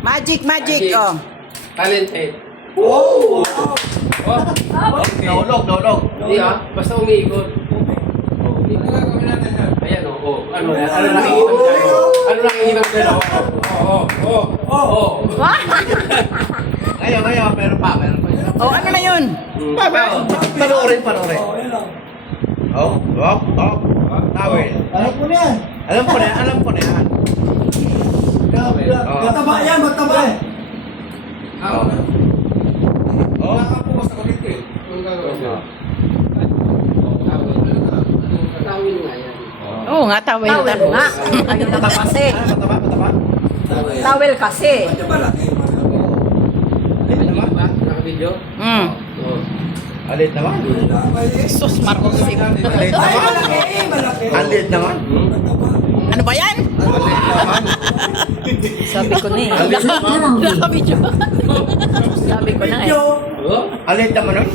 Magic, oh. Talented. Oh! Oh, Nahulog. hindi basta umiikot. Dito lang kami natin yan. Ayan ano nakikita mo dyan? Ano nakikita mo dyan? Ngayon, meron pa. Oh, ano na yun? Panoorin. Tawel. Alam ko na yan. Alam ko na yan. Mataba yan, mataba. Nakapukas ako dito eh. Anong gagawin mo? Tawil nga yan. Oo nga, tawel. Towel nga. Ayun naman kasi. Mataba. Towel kasi. Alit naman. Naka-video? Oo. Alit naman. Sus, Marcos. Alit naman. Alit naman. Ano ba yan? Sabi ko na eh. Naka-video. Sabi ko na eh. Oo? Alit naman nun.